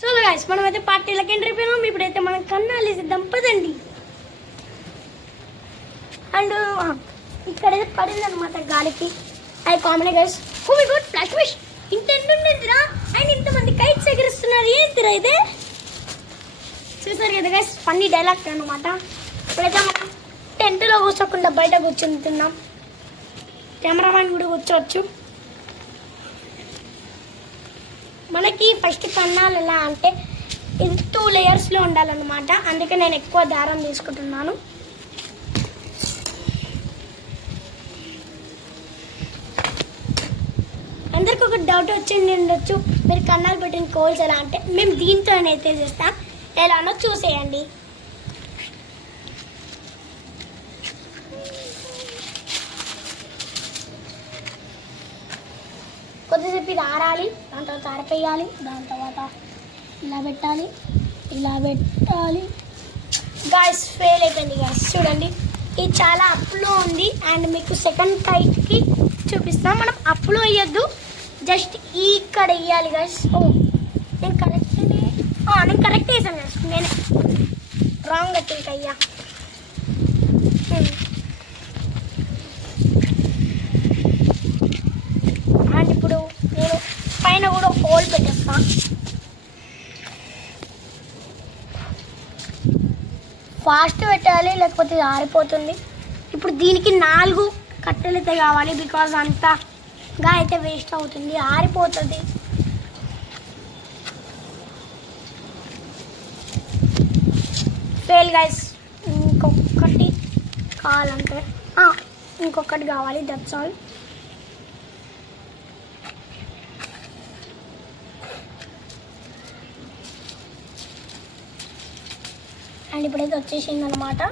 So guys మనమైతే పార్టీలకి entry అయిపోయినాం. ఇప్పుడైతే మనం కన్నాలి సిద్ధం పదండి. అండ్ ఇక్కడైతే పడింది అనమాట గాలికి. అది common guys. Oh my god ఫ్లాష్ విష్ ఇంత ఎండ ఉండేదిరా అండ్ ఇంతమంది కైట్స్ ఎగిరిస్తున్నారు. ఏంటిరా ఇదే చూసారు కదా గైస్, ఫన్నీ డైలాగ్ అనమాట. ఇప్పుడైతే మనం టెంట్లో కూర్చోకుండా బయట కూర్చుంటున్నాం. కెమెరామ్యాన్ కూడా కూర్చోవచ్చు. మనకి ఫస్ట్ కన్నాలు ఎలా అంటే ఇది 2 లేయర్స్లో ఉండాలన్నమాట. అందుకే నేను ఎక్కువ దారం తీసుకుంటున్నాను. అందరికి ఒక డౌట్ వచ్చింది ఉండొచ్చు, మీరు కన్నాలు పెట్టిన కోల్స్ ఎలా అంటే మేము దీంతోనైతే చేస్తాం. ఎలానో చూసేయండి. కొద్దిసేపు ఇది ఆరాలి, దాని తర్వాత ఆరిపోయాలి, దాని తర్వాత ఇలా పెట్టాలి, ఇలా పెట్టాలి. గాయస్ ఫెయిల్ అయిపోయింది గాయస్. చూడండి ఇది చాలా అప్లో ఉంది. అండ్ మీకు సెకండ్ కైట్కి చూపిస్తాం. మనం అప్లో వేయద్దు, జస్ట్ ఇక్కడ వేయాలి గాయస్. ఓ నేను కరెక్ట్ వేసాను గాయస్. నేనే రాంగ్ థింక్ అయ్యా. అండ్ ఇప్పుడు నేను పైన కూడా హోల్ పెట్టేస్తాను. ఫాస్ట్ పెట్టాలి లేకపోతే ఇది ఆరిపోతుంది. ఇప్పుడు దీనికి 4 కట్టెలు అయితే కావాలి, బికాజ్ అంతగా అయితే వేస్ట్ అవుతుంది, ఆరిపోతుంది. Fail guys. ఇంకొకటి కావాలంటే ఇంకొకటి కావాలి, దట్స్ ఆల్. అండ్ ఇప్పుడైతే వచ్చేసింది అనమాట.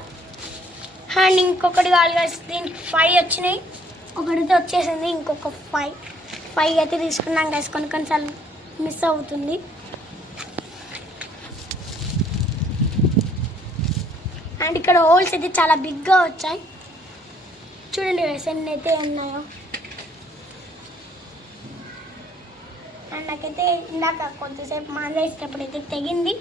అండ్ ఇంకొకటి కావాలి గైస్. దీనికి 5 వచ్చినాయి, ఒకటితో వచ్చేసింది. ఇంకొక 5 అయితే తీసుకున్నాం గైస్. కొన్నిసార్లు మిస్ అవుతుంది. అండ్ ఇక్కడ హోల్స్ అయితే చాలా బిగ్గా వచ్చాయి. చూడండి గైస్ ఎన్ని అయితే ఉన్నాయో. అండ్ నాకైతే ఇందాక కొంతసేపు మానేసేటప్పుడు అయితే తెగింది.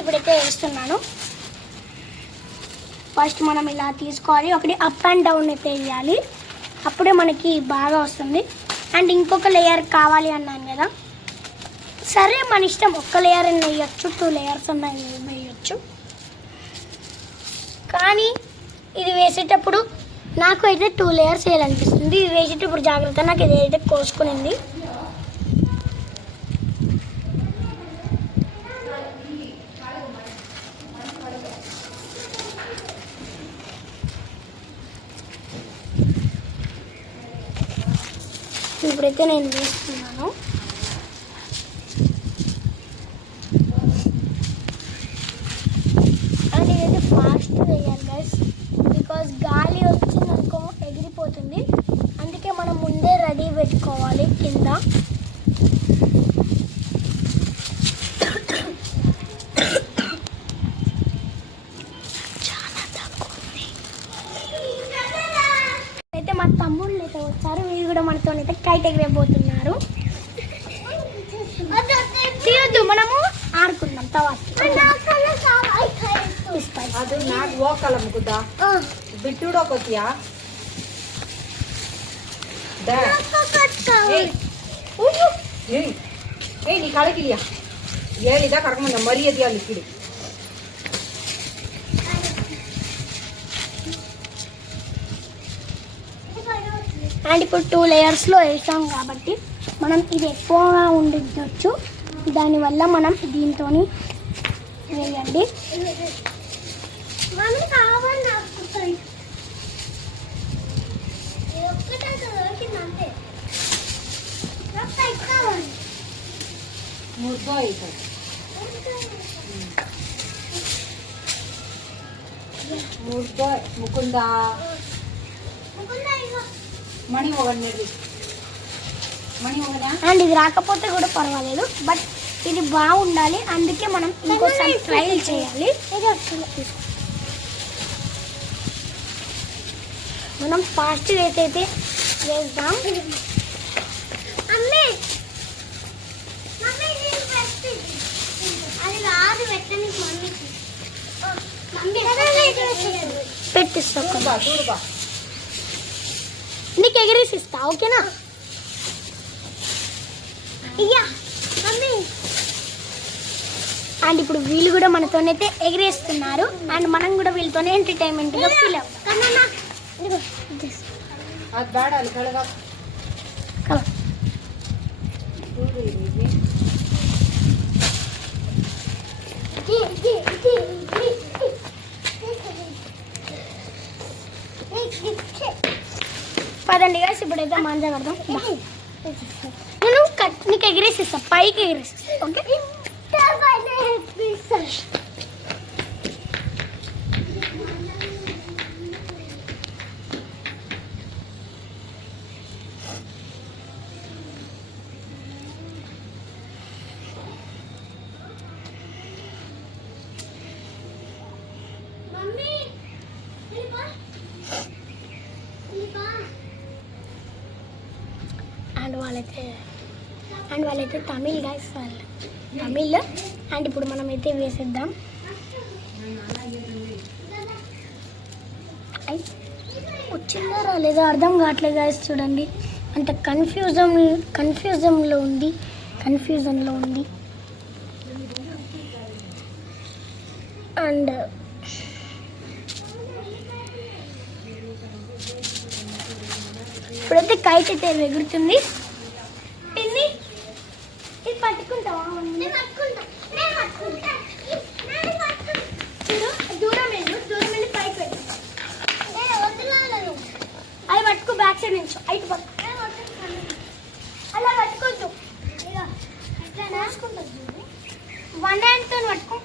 ఇప్పుడైతే వేస్తున్నాను. ఫస్ట్ మనం ఇలా తీసుకోవాలి, ఒకటి అప్ అండ్ డౌన్ అయితే వేయాలి, అప్పుడే మనకి బాగా వస్తుంది. అండ్ ఇంకొక లేయర్ కావాలి అన్నాను కదా, సరే మన ఇష్టం. ఒక్క లేయర్ అని వేయచ్చు, 2 లేయర్స్ అన్న వేయచ్చు. కానీ ఇది వేసేటప్పుడు నాకు అయితే 2 లేయర్స్ వేయాలనిపిస్తుంది. ఇది వేసేటప్పుడు జాగ్రత్త, నాకు ఇది అయితే కోసుకునింది. ఇప్పుడైతే నేను వేస్తున్నాను. అండ్ ఇదైతే ఫాస్ట్ వేయాలి గైస్, బికాజ్ గాలి వచ్చిందనుకో ఎగిరిపోతుంది. అందుకే మనం ముందే రెడీ పెట్టుకోవాలి కింద. అయితే మా తమ్ముళ్ళు అయితే వచ్చారు, వీళ్ళు కూడా మనతో అయితే కైట్ ఎగిరేపోతున్నారు. తీయొద్దు, మనము ఆడుకుందాం తర్వాత. ನೀ ಕಳಗಿಲಿಯಾ ಹೇಳಿದ ಕರ್ಕೊಂಬಂದ ಮರಿಯದಿಯ ಲಿಕ್ವಿಡ್. అండ్ ఇప్పుడు 2 లేయర్స్లో వేసాం కాబట్టి మనం ఇది ఎక్కువగా ఉండొచ్చు. దానివల్ల మనం దీంతో వేయండి. ముకుంద మణి అండ్ ఇది రాకపోతే కూడా పర్వాలేదు, బట్ ఇది బాగుండాలి. అందుకే మనం ఇంకోసారి ట్రయల్ చేయాలి. మనం ఫాస్ట్ అయితే వేద్దాం. పెట్టిస్తా చూడుబా నీకు ఎగరేసి ఇస్తా, ఓకేనా? అండ్ ఇప్పుడు వీళ్ళు కూడా మనతోనైతే ఎగరేస్తున్నారు అండ్ మనం కూడా వీళ్ళతోనే ఎంటర్టైన్మెంట్గా ఫీల్ అవుతాం. అది బాడాలి కడగా చూడు ఇది పదండి గాస్ ఇప్పుడైతే మాంజా కడదాం. నేను నీకు ఎగిరేసిస్తా, పైకి ఎగిరేసిస్తా, ఓకే? అండ్ వాళ్ళైతే తమిళ్ గైస్, వాళ్ళు తమిళ్. అండ్ ఇప్పుడు మనం అయితే వేసేద్దాం. వచ్చిందో రాలేదో అర్థం కావట్లేదు గైస్, చూడండి అంత కన్ఫ్యూజన్లో ఉంది. అండ్ ఇప్పుడైతే కైట్ అయితే ఎగురుతుంది. పిన్ని ఇది పట్టుకుంటావా? చూడు, దూరం వెళ్ళి పైకి పెట్టు. అది పట్టుకో, బ్యాక్ సైడ్ నుంచి ఐటు పట్టు. అలా పట్టుకోవద్దు, వన్ హ్యాండ్తో పట్టుకో.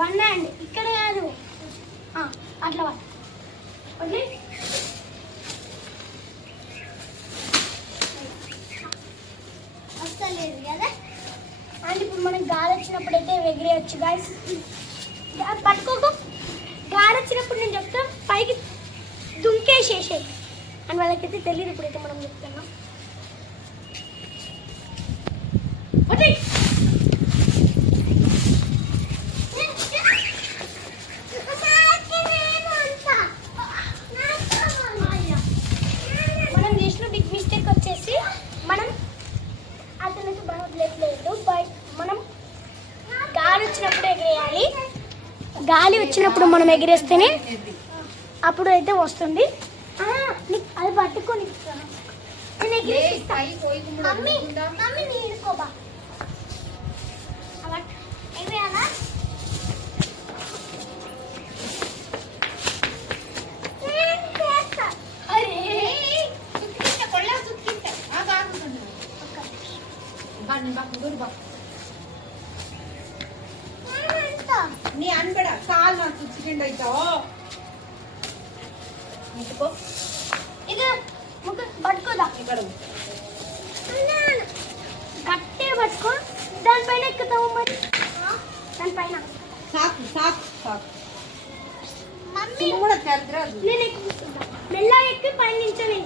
వన్ హ్యాండ్ ఇక్కడ కాదు, అట్లా పట్టు. ఓకే, వస్తలేదు కదా. అండ్ ఇప్పుడు మనకు గాలి వచ్చినప్పుడైతే ఎగిరేయచ్చు గాయస్. పట్టుకోకు, గాలి వచ్చినప్పుడు నేను చెప్తా పైకి దుంకేసేసేది. అండ్ వాళ్ళకైతే తెలియదు, ఇప్పుడైతే మనం చెప్తున్నాం. మనం చేసిన బిగ్ మిస్టేక్ వచ్చేసి మనం అతనికి బాగలేదు. బట్ మనం గాలి వచ్చినప్పుడు ఎగిరేయాలి. గాలి వచ్చినప్పుడు మనం ఎగిరేస్తేనే అప్పుడు అయితే వస్తుంది. అది పట్టుకొని నేను ఎగిరేస్తా. మమ్మీ నేను ఇరుకోబా ఎగిరేయాలా? ನೀ ಅನ್ಬೇಡ, ಕಾಲ್ ನಾನು ಸುಚ್ಚಿಕೊಂಡಾಯ್ತೋ. ನಿಂತ್ಕೋ, ಇದು ಮುಖ పట్టుకోదా, ఇక్కడ గట్టే పట్టుకో. దానిపైన ఎక్కుతావు మరి, దానిపైన సాకు సాకు సాకు. మమ్మీ కూడా తెరద్రాదు, నేను ఎక్కుతుంటా. మెల్లగా ఎక్కి పైన నించొని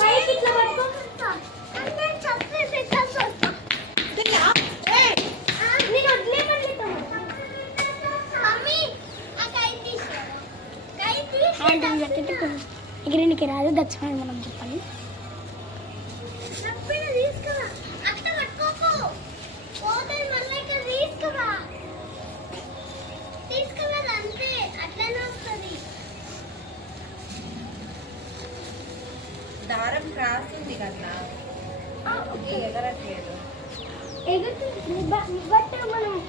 పైకి ఇట్లా పట్టుకో. నేను వదిలేమని ఎగిరికి రాదు, దచ్చమని మనం చెప్పాలి. దారం క్రాస్ ఉంది కదా, ఎగరట్లేదు. ఎగురుతుంది మనం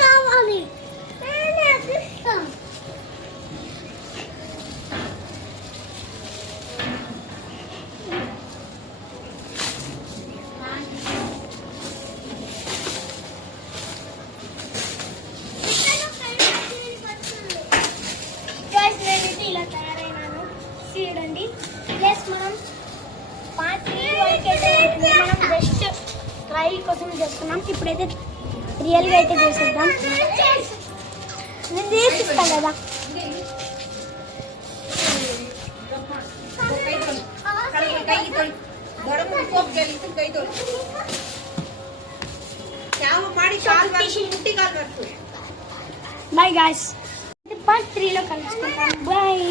కావాలి. నేనైతే ఇలా తయారైనాను, చూడండి. ప్లస్ మనం పార్ట్ 3 వరకు అయితే మనం జస్ట్ ట్రయల్ కోసం చేస్తున్నాం. ఇప్పుడైతే రియల్గా అయితే చేసేద్దాం. నేను చేసిస్తా కదా. బాయ్ గాయ్స్, పార్ట్ 3లో కలుసుకుంటాం. బాయ్.